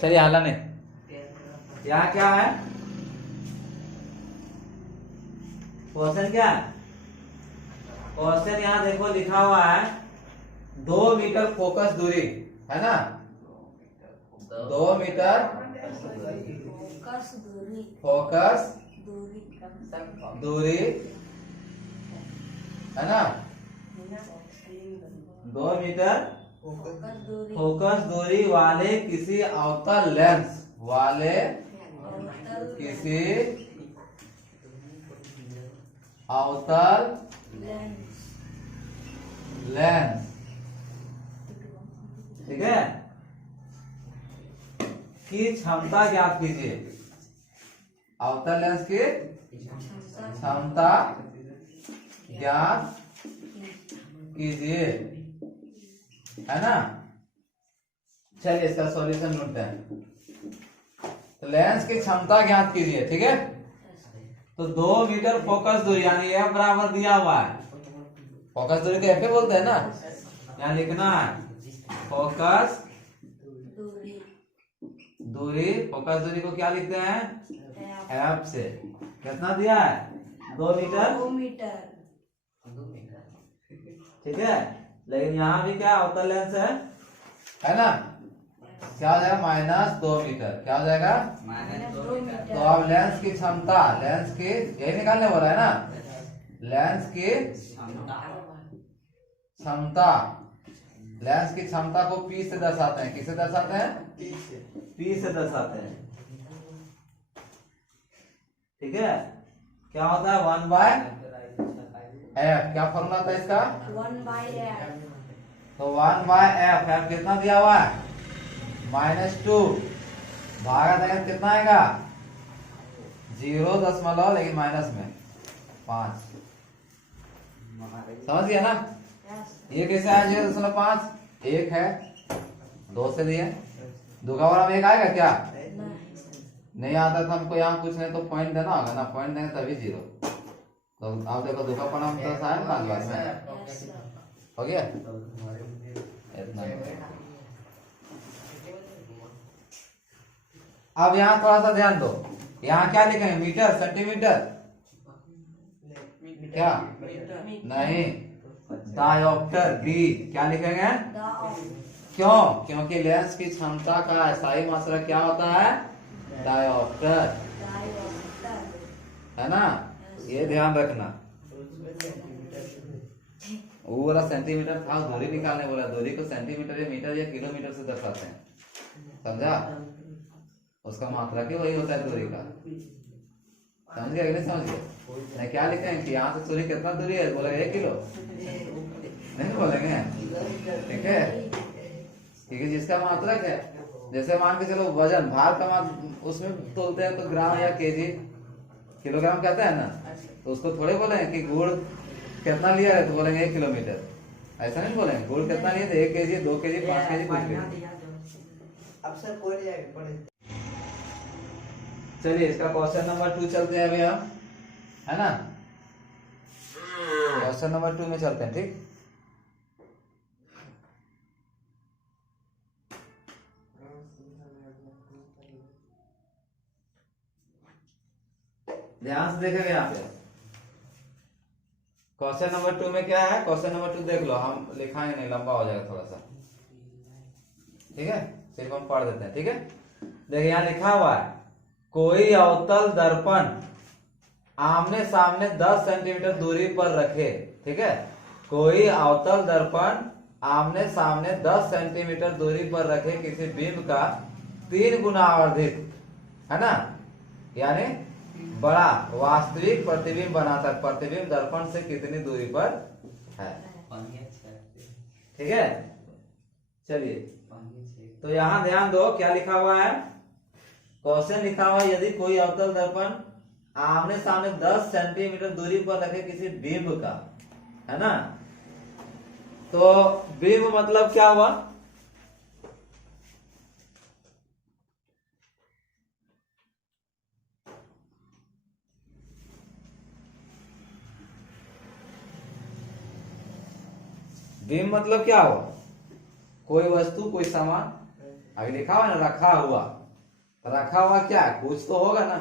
चलिए हाला नहीं, यहाँ क्या है क्वेश्चन, क्या क्वेश्चन यहाँ देखो लिखा हुआ है 2 मीटर फोकस दूरी है ना, 2 मीटर फोकस दूरी है ना, 2 मीटर फोकस दूरी वाले किसी अवतल लेंस वाले किसी अवतल लेंस, ठीक है, की क्षमता ज्ञात कीजिए। अवतल लेंस की क्षमता ज्ञात कीजिए, है ना। चलिए इसका सॉल्यूशन ढूंढते हैं। तो लेंस की क्षमता ज्ञात कीजिए, ठीक है। तो 2 मीटर फोकस दूरी यानी F बराबर दिया हुआ है, फोकस दूरी को F बोलते हैं ना, यहाँ लिखना है फोकस दूरी, फोकस दूरी को क्या लिखते हैं F से। कितना दिया है 2 मीटर, ठीक है। लेकिन यहाँ भी क्या अवतल लेंस है ना, क्या हो जाएगा -2 मीटर, क्या हो जाएगा -2 तो अब लेंस की क्षमता, लेंस की यही निकालने बोला है ना, लेंस की क्षमता, लेंस की क्षमता को P से दर्शाते हैं, किसे दर्शाते हैं P से दर्शाते हैं, ठीक है। क्या होता है 1/f, क्या फॉर्मूला था इसका 1/f, तो 1/f, f कितना दिया हुआ है -2, भागा देंगे कितना आएगा 0 लेकिन माइनस में 5, समझ गया ना। ये कैसे आया 0.5, 1 है 2 से दिए, 2 का बराबर 1 आएगा क्या, नहीं आता तो हमको यहाँ कुछ नहीं तो पॉइंट देना होगा ना, पॉइंट देंगे तभी 0। तो आप देखो 2 का पढ़ा तो आया ना क्लास में, हो गया इतना। अब यहाँ थोड़ा सा ध्यान दो, यहाँ क्या लिखेंगे मीटर सेंटीमीटर, क्या नहीं डायोप्टर डी, क्या लिखेंगे क्यों, क्योंकि लेंस की क्षमता का SI मात्रा क्या होता है डायोप्टर, है ना, ये ध्यान रखना। वो वाला सेंटीमीटर था, दूरी निकालने बोला, दूरी को सेंटीमीटर या मीटर या किलोमीटर से दर्शाते हैं, समझा, उसका मात्रा की वही होता है दूरी का, समझ गया कि नहीं समझ गया। नहीं क्या लिखे हैं कि यहाँ से सूर्य कितना दूरी है, बोलेंगे 1 किलो, नहीं बोलेंगे, ठीक है, क्योंकि जिसका मात्रक है, जैसे मान के चलो वजन भार का उसमें तोलते हैं तो ग्राम या केजी किलोग्राम कहते हैं ना, तो उसको थोड़े बोलेंगे कि गुड़ कितना लिया है, तो बोलेंगे 1 किलोमीटर, ऐसा नहीं बोलेंगे। गुड़ कितना लिए थे 1 केजी 2 केजी 5 केजी कुछ भी। चलिए इसका क्वेश्चन नंबर 2 चलते हैं अभी हम, है ना, क्वेश्चन नंबर 2 में चलते हैं, ठीक। ध्यान से देखेंगे यहाँ पे क्वेश्चन नंबर 2 में क्या है, क्वेश्चन नंबर 2 देख लो, हम लिखाएंगे नहीं लंबा हो जाएगा थोड़ा सा, ठीक है, सिर्फ हम पढ़ देते हैं, ठीक है। देखिए यहाँ लिखा हुआ है कोई अवतल दर्पण आमने सामने 10 सेंटीमीटर दूरी पर रखे, ठीक है, कोई अवतल दर्पण आमने सामने 10 सेंटीमीटर दूरी पर रखे किसी बिंब का 3 गुना आवर्धित, है ना, यानी बड़ा वास्तविक प्रतिबिंब बनाता है, प्रतिबिंब दर्पण से कितनी दूरी पर है, ठीक है। चलिए तो यहाँ ध्यान दो क्या लिखा हुआ है, क्वेश्चन लिखा हुआ है यदि कोई अवतल दर्पण आमने सामने 10 सेंटीमीटर दूरी पर रखे किसी बिंब का, है ना, तो बिंब मतलब क्या हुआ, बिंब मतलब क्या हुआ, कोई वस्तु कोई सामान अभी लिखा हुआ है ना रखा हुआ, तो रखा हुआ क्या है, कुछ तो होगा ना,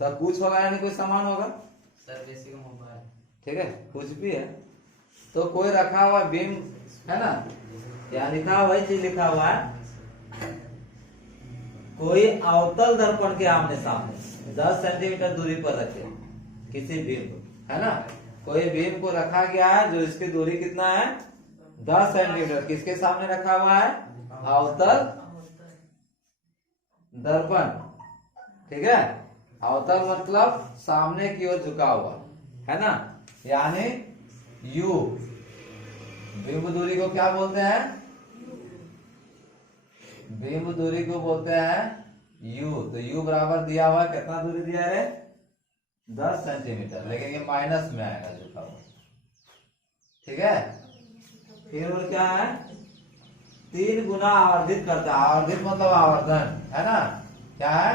तो कुछ होगा यानी कोई सामान होगा सर जैसे मोबाइल, ठीक है, कुछ भी है तो कोई रखा हुआ बीम है ना, क्या लिखा हुआ है, चीज लिखा हुआ है कोई अवतल दर्पण के आमने सामने 10 सेंटीमीटर दूरी पर रखे किसी बीम को, है ना, कोई बीम को रखा गया है जो इसकी दूरी कितना है 10 सेंटीमीटर, किसके सामने रखा हुआ है, अवतल दर्पण, ठीक है, अवतल मतलब सामने की ओर झुका हुआ, है ना, यानी यू, बिंब दूरी को क्या बोलते हैं, बिंब दूरी को बोलते हैं यू, तो यू बराबर दिया हुआ है, कितना दूरी दिया है 10 सेंटीमीटर, लेकिन ये माइनस में आएगा झुका हुआ, ठीक है, फिर और क्या है 3 गुना आवर्धित करता है, आवर्धित मतलब आवर्धन, है ना, क्या है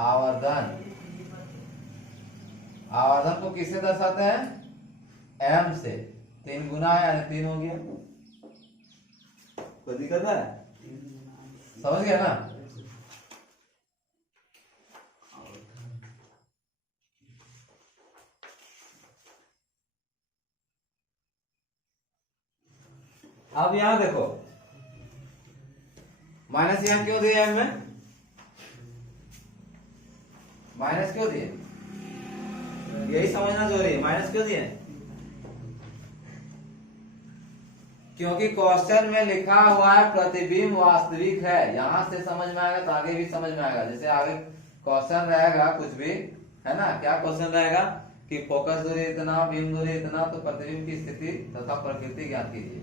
आवर्धन, आवर्धन को किससे दर्शाते हैं एम से, 3 गुना है यानी 3 हो गया, कोई दिक्कत है, समझ गया ना, अब यहां देखो माइनस यहां क्यों दिए एम में, माइनस क्यों दिए, यही समझना जरूरी है, माइनस क्यों दिए, क्योंकि क्वेश्चन में लिखा हुआ है प्रतिबिंब वास्तविक है, यहां से समझ में आएगा तो आगे भी समझ में आएगा, जैसे आगे क्वेश्चन रहेगा कुछ भी, है ना, क्या क्वेश्चन रहेगा कि फोकस दूरी इतना, बिंब दूरी इतना, तो प्रतिबिंब की स्थिति तथा प्रकृति ज्ञात कीजिए,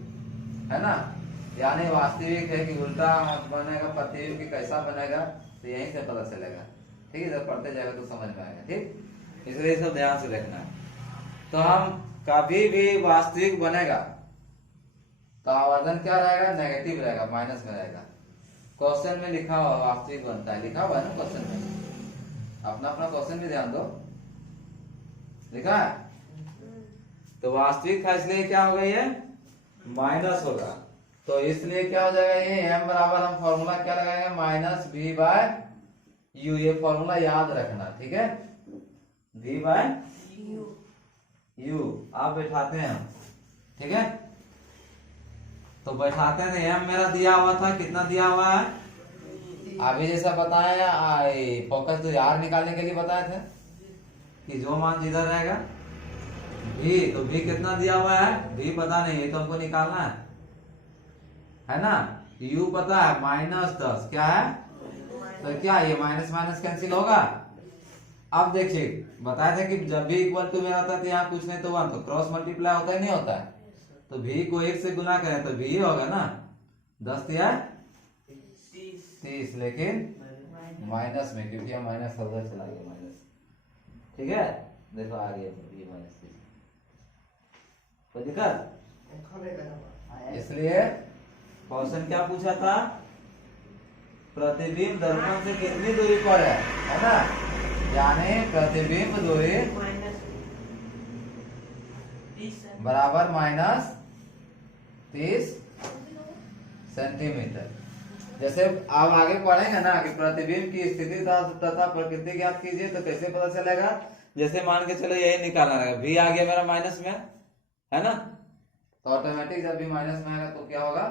है ना, यानी वास्तविक है कि उल्टा बनेगा, प्रतिबिंब की कैसा बनेगा, तो यहीं से पता चलेगा, ठीक है, जब पढ़ते जाएगा तो समझ में आएगा, ठीक, इसलिए सब ध्यान से देखना है। तो हम कभी भी वास्तविक बनेगा तो आवर्धन क्या रहेगा, नेगेटिव रहेगा, माइनस में रहेगा, क्वेश्चन में लिखा हुआ वास्तविक बनता है, लिखा हुआ है ना क्वेश्चन में, अपना अपना क्वेश्चन भी ध्यान दो, लिखा है, तो वास्तविक था इसलिए क्या हो गई है माइनस होगा, तो इसलिए क्या हो जाएगा ये m बराबर, हम फॉर्मूला क्या लगाएंगे माइनस v बाय u, ये फॉर्मूला याद रखना, ठीक है, v बाय u आप बैठाते हैं हम, ठीक है, तो बैठाते हैं, m मेरा दिया हुआ था, कितना दिया हुआ है, अभी जैसा बताया फोकस तो यार निकालने के लिए बताए थे कि जो मान जिधर रहेगा v, तो v कितना दिया हुआ है, v पता नहीं, ये तो हमको निकालना है ना, u पता है -10, क्या है, तो क्या ये माइनस माइनस कैंसिल होगा, अब देखिए बताए थे कि जब भी इक्वल टू में रहता है तो यहाँ कुछ नहीं तो 1, तो क्रॉस मल्टीप्लाई होता ही नहीं होता है, तो v को 1 से गुना करें तो v ही होगा ना, 10 या 30, लेकिन माइनस में, क्योंकि यहाँ माइनस उधर चला गया माइनस, ठीक है, देखो आ गया ये -30, कोई दिक्कत, इसलिए क्वेश्चन क्या पूछा था, प्रतिबिंब दर्पण से कितनी दूरी पर है ना, यानी प्रतिबिंब दूरी बराबर -30 सेंटीमीटर, जैसे आप आगे पढ़ेंगे ना कि प्रतिबिंब की स्थिति तथा प्रकृति ज्ञात कीजिए, तो कैसे पता चलेगा, जैसे मान के चलो यही निकालना रहेगा, v आ गया मेरा माइनस में, है ना, तो ऑटोमेटिक जब भी माइनस में आएगा तो क्या होगा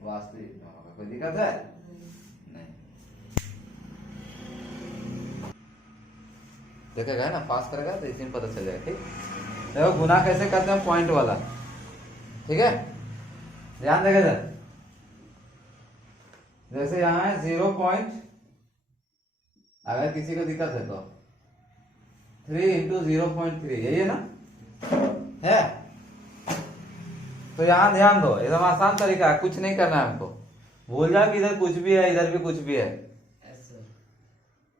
वास्तविक में होगा, कोई दिक्कत है नहीं, देखेगा ना, पास करेगा तो इसी में पता चलेगा, ठीक, देखो गुना कैसे करते हैं पॉइंट वाला, ठीक है, ध्यान देगा सर, जैसे यहाँ है 0 पॉइंट, अगर किसी को दिक्कत है तो 3 इंटू 0.3, यही है ना, है, तो यहाँ ध्यान दो, एकदम आसान तरीका है, कुछ नहीं करना है हमको, भूल जाओ कि इधर कुछ भी है इधर भी कुछ भी है,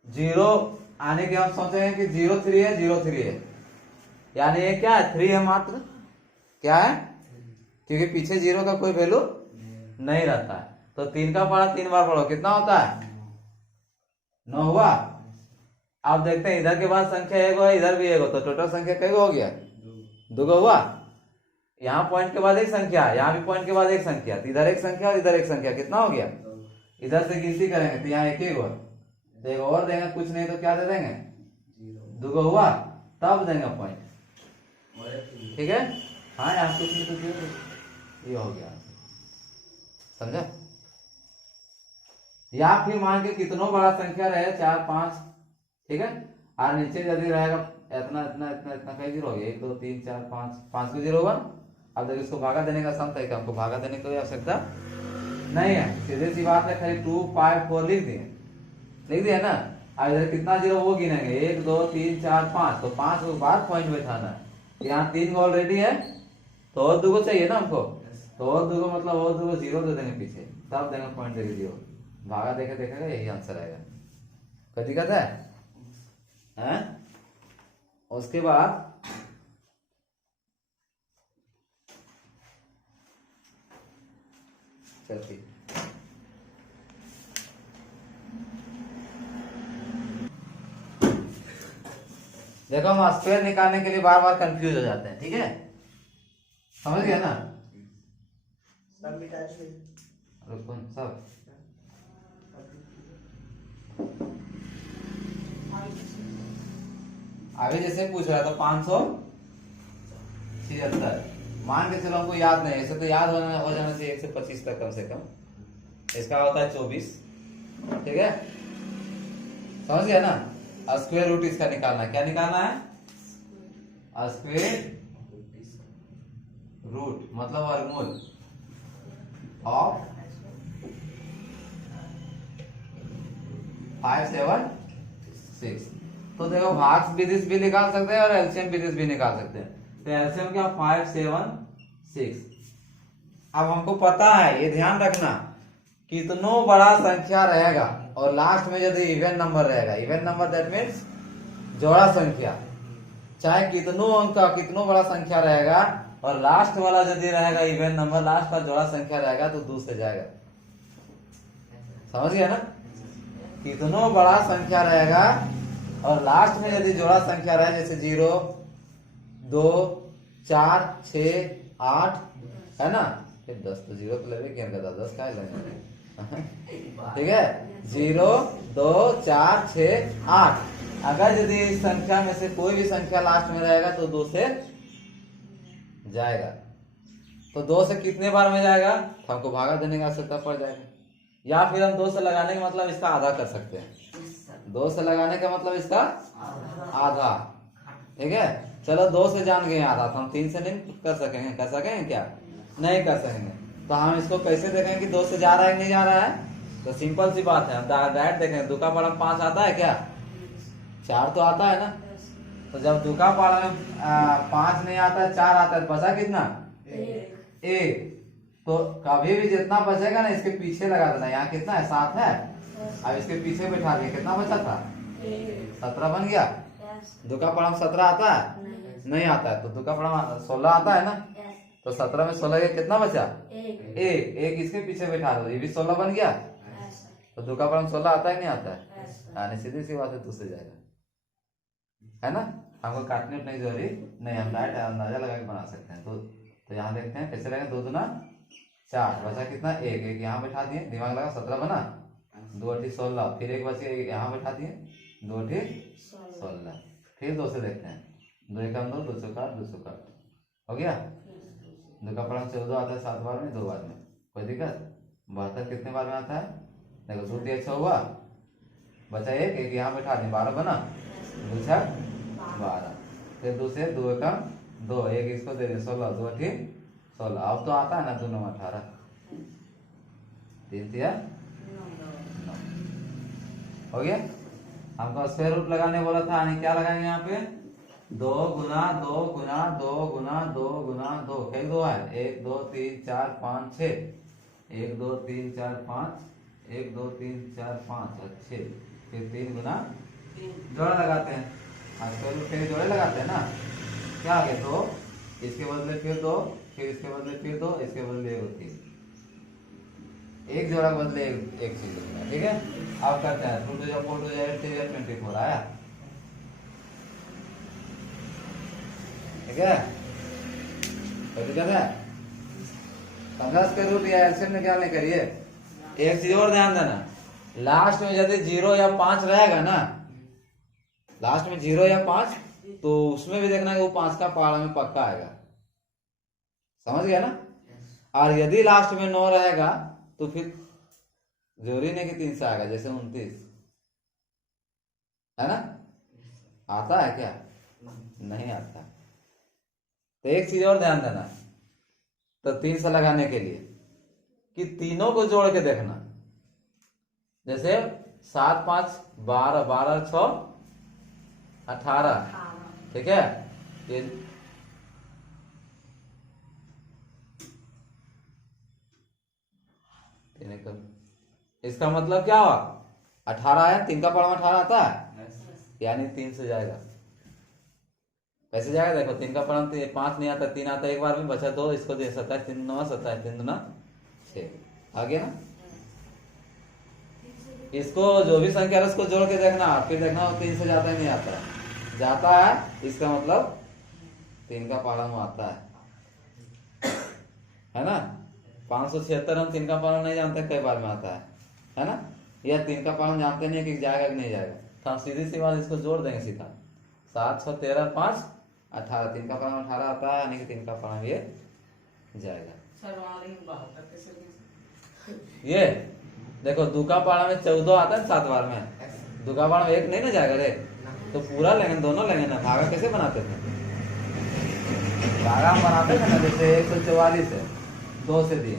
0 आने के हम सोचेंगे कि 0.3 है, 0.3 है, यानी ये क्या है 3 है मात्र, क्या है, क्योंकि पीछे 0 का कोई वैल्यू नहीं रहता है, तो 3 का पढ़ा 3 बार पढ़ो, कितना होता है 9 हुआ, आप देखते हैं इधर के बाद संख्या 1 है, इधर भी 1 हो, तो टोटल संख्या कैगो हो गया 2 हुआ, यहाँ पॉइंट के बाद एक संख्या, यहाँ भी पॉइंट के बाद एक संख्या, तो इधर एक संख्या और इधर एक संख्या, कितना हो गया इधर से गिनती करेंगे तो यहाँ एक एक और, तो एक और देंगे, कुछ नहीं तो क्या दे देंगे, दुगो हुआ तब देंगे पॉइंट। ठीक है, हाँ यहाँ कुछ नहीं तो जीरो, ये हो गया, समझा। या फिर मान के कितनों बड़ा संख्या रहे 4 5, ठीक है, और नीचे यदि रहेगा इतना इतना इतना इतना कई जीरो हो गया, 1 2 3 4 5, 5 को जीरो 1। अब देखिए इसको भागा देने का सम तरीका, हमको भागा देने की कोई आवश्यकता नहीं है, सीधे सी बात है, खाली 2 5 4 लिख दिए ना। अब इधर कितना जीरो वो गिनेंगे, 1 2 3 4 5, तो 5 के बाद पॉइंट बैठाना है। यहाँ 3 गो ऑलरेडी है, तो और 2 गो चाहिए ना हमको, तो और 2 गो मतलब और 2 गो जीरो दे देंगे पीछे, तब देंगे पॉइंट देके जीरो। भागा देखे देखेगा, यही आंसर आएगा। कोई दिक्कत है, हैं? उसके बाद चलती देखो, हम स्क्वायर निकालने के लिए बार बार कंफ्यूज हो जाते हैं, ठीक है, समझ गया ना। रुको सब, अभी जैसे पूछ रहा था 576, मान के चलो हमको याद नहीं, ऐसे तो याद हो जाना चाहिए 1 से 25 तक कम से कम। इसका होता है 24, ठीक है, समझ गया ना। स्क्वायर रूट इसका निकालना है, क्या निकालना है, स्क्वायर रूट मतलब वर्गमूल ऑफ 5 7 6। तो देखो भाग विधि भी निकाल सकते हैं और एलसीएम विधि भी निकाल सकते हैं। तो एलसीएम क्या, 5 7 6। अब हमको पता है, ये ध्यान रखना, कितनों बड़ा संख्या रहेगा और लास्ट में यदि इवन नंबर रहेगा, इवन नंबर दैट मीन्स जोड़ा संख्या, चाहे कितनों अंक का कितनों बड़ा संख्या रहेगा और लास्ट वाला यदि रहेगा इवन नंबर, लास्ट का जोड़ा संख्या रहेगा तो 2 से जाएगा। समझ गया ना, कितनों बड़ा संख्या रहेगा और लास्ट में यदि जोड़ा संख्या रहे, जैसे 0 2 4 6 8 है ना, फिर 10 तो 0 तो लगे, क्या कहता 10 का लेंगे, ठीक है, 0 2 4 6 8। अगर यदि इस संख्या में से कोई भी संख्या लास्ट में रहेगा तो 2 से जाएगा। तो 2 से कितने बार में जाएगा, तो हमको भागा देने की आवश्यकता पड़ जाएगा, या फिर हम 2 से लगाने का मतलब इसका आधा कर सकते हैं। 2 से लगाने का मतलब इसका आधा, ठीक है। चलो 2 से जान गए आधा, तो हम 3 से नहीं कर सकेंगे, कर सकेंगे क्या, नहीं कर सकेंगे। तो हम इसको कैसे देखेंगे कि 2 से जा रहा है कि नहीं जा रहा है, तो सिंपल सी बात है, हम डायरेक्ट देखेंगे, 2 का पारा 5 आता है क्या, 4 तो आता है ना। तो जब 2 का पारा में 5 नहीं आता है, 4 आता है, तो बचा कितना, 1। तो कभी भी जितना बचेगा ना इसके पीछे लगा देना। यहाँ कितना है, 7 है, अब इसके पीछे बैठा दिया, कितना बचा था, 17 बन गया। 2 का पारा में 17 आता है, नहीं आता है, तो 2 का पारा 16 आता है ना, तो 17 में 16 के कितना बचा, 1 इसके पीछे बैठा दो, ये भी 16 बन गया। तो 2 का पारा में 16 आता है, नहीं आता है, यानी सीधी सी बात है 2 से जाएगा, है ना। हमको काटने नहीं जरूरी नहीं, हम डायरेक्ट अंदाजा लगा के बना सकते हैं। तो यहाँ देखते हैं कैसे लगेगा, 2 दूना 4, बचा कितना, 1 यहाँ बैठा दिए, दिमाग लगा, 17 बना, 2 8 16, फिर 1 बचे, यहाँ बैठा दिए, 2 8 16, फिर 2 से देखते हैं, 2 1 2 2 4 2 4 हो गया। 2 का पारा 14 आता है, 7 बार में, 2 बार में, कोई दिक्कत। 72 कितने बार में आता है, देखो 2 3 6 हुआ, बचा 1 यहाँ बैठा दिए, 12 बना, 2 6 12, फिर 2 से 2 1 2, 1 इसको दे दे, 16 2 8 16। अब तो आता है ना 2 9 18, 3 3 9 हो गया। हमको स्क्वायर रूट लगाने बोला था, यानी क्या लगाएंगे यहाँ पे, 2 गुना 2 गुना 2 गुना 2 गुना 2, कई 2 है, 1 2 3 4 5 6, 1 2 3 4 5, 1 2 3 4 5 और 6, फिर 3 गुना जोड़ा लगाते हैं, स्क्वायर रूट के जोड़े लगाते हैं ना, क्या आ गया, 2 इसके बदले फिर 2, फिर इसके बदले फिर 2, इसके बदले 1 3, एक जोड़ा के बदले एक चीज लिखना है, ठीक है। अब करते हैं 2 2 4 2 8 3 24 आया, ठीक है, तो दिक्कत है, 15 स्क्वायर रूट या एलसीएम निकालने करिए, एक चीज और ध्यान देना, लास्ट में यदि 0 या 5 रहेगा ना, लास्ट में 0 या 5, तो उसमें भी देखना कि वो 5 का पहाड़ा में पक्का आएगा। समझ गया ना। और यदि लास्ट में 9 रहेगा तो फिर जरूरी नहीं कि 3 से आएगा, जैसे 29 है ना। आता है क्या? नहीं आता। तो एक चीज और ध्यान देना, तो 3 से लगाने के लिए कि तीनों को जोड़ के देखना। जैसे 7 5 12, 12 6 18, ठीक है। ये इसका मतलब क्या हुआ, 18 है, 3 का पड़ा 18 आता है, यानी 3 से जाएगा। कैसे जाएगा देखो, 3 का पड़ा 5 नहीं आता, 3 आता, एक बार में बचा 2, इसको दे 27 3 9 27 3 2 6 आ गया ना। इसको जो भी संख्या है उसको जोड़ के देखना, फिर देखना 3 से जाता है नहीं आता है। जाता है इसका मतलब 3 का पहाड़ा में आता है ना। 576 हम 3 का पहाड़ा नहीं जानते कई बार में आता है ना। या 3 का पहाड़ा जानते नहीं कि जाएगा कि नहीं जाएगा, तो हम सीधी सी बात इसको जोड़ देंगे सीधा। 7 6 13 5 18, 3 का पहाड़ा 18 आता है, यानी कि 3 का पहाड़ा ये जाएगा। ये देखो 2 का पहाड़ा में 14 आता है 7 बार में, 2 का पहाड़ा में 1 नहीं ना जाएगा रे, तो पूरा लेंगे, दोनों लेंगे ना। भागा कैसे बनाते थे, भागा हम बनाते थे ना, जैसे 144 है 2 से दिए,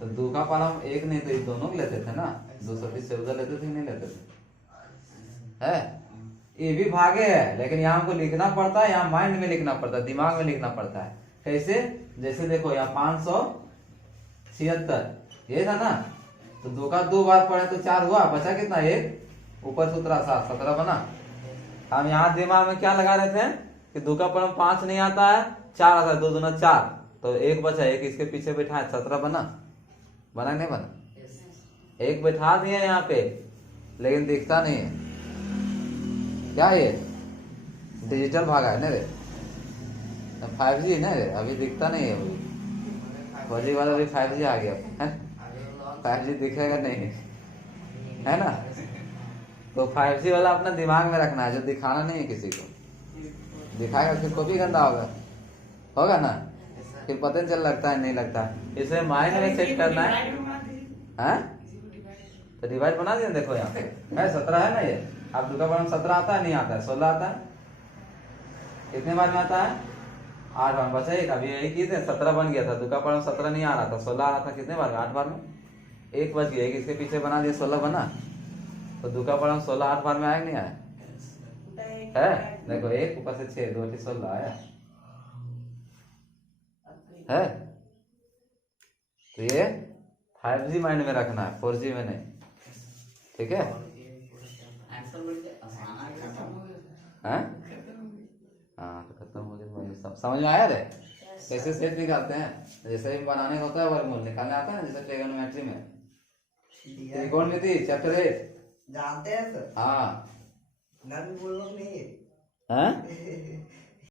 तो 2 का पहाड़ा हम 1 नहीं तो ये दोनों लेते थे ना, 230 14 लेते थे नहीं लेते थे, है। ये भी भागे है, लेकिन यहाँ हमको लिखना पड़ता है, यहाँ माइंड में लिखना पड़ता है, दिमाग में लिखना पड़ता है। कैसे, जैसे देखो यहाँ 576 ये था ना, तो 2 का 2 बार पढ़े तो 4 हुआ, बचा कितना 1, ऊपर सूत्र 7 17 बना। हम यहाँ दिमाग में क्या लगा रहे थे कि 2 का पढ़े 5 नहीं आता है, 4 आता है, 2 दूना 4, तो 1 बचा, 1 इसके पीछे बैठा है, 17 बना। बना नहीं बना? 1 बैठा दिए यहाँ पे, लेकिन दिखता नहीं है। क्या ये डिजिटल भागा है ना रे, 5G ना रे, अभी दिखता नहीं है। अभी 4G वाला भी 5G आ गया है, 5G दिखेगा नहीं है ना। तो 5G वाला अपना दिमाग में रखना है, जो दिखाना नहीं है किसी को। दिखाएगा फिर को भी गंदा होगा ना, फिर पता नहीं चल लगता है नहीं लगता। इसे माइंड में सेट करना है। तो डिवाइड बना दिया, देखो यहाँ पे है 17 है ना ये। अब 2 का पहाड़ा 17 आता है नहीं आता है, 16 आता है, कितने बार में आता है 8 बार, बचा एक, अभी यही की थे 17 बन गया था। 2 का पहाड़ा 17 नहीं आ रहा था, 16 आ रहा था, कितने बार में 8 बार में, 1 बच गया, एक इसके पीछे बना दिया 16 बना। तो 2 का पहाड़ा 16 8 बार में आया नहीं आया है, देखो 1 ऊपर से 6 2 16 आया है। तो ये 5G माइंड में रखना है, 4G में नहीं, ठीक है। हाँ तो खत्म हो गया, समझ में आया रे कैसे सेट निकालते हैं। जैसे ही बनाने का होता है वर्गमूल निकालने आता है ना, जैसे ट्रिगोनोमेट्री में, त्रिकोणमिति चैप्टर 8 जानते हैं सर। हाँ नन बोल लोग नहीं है। हैं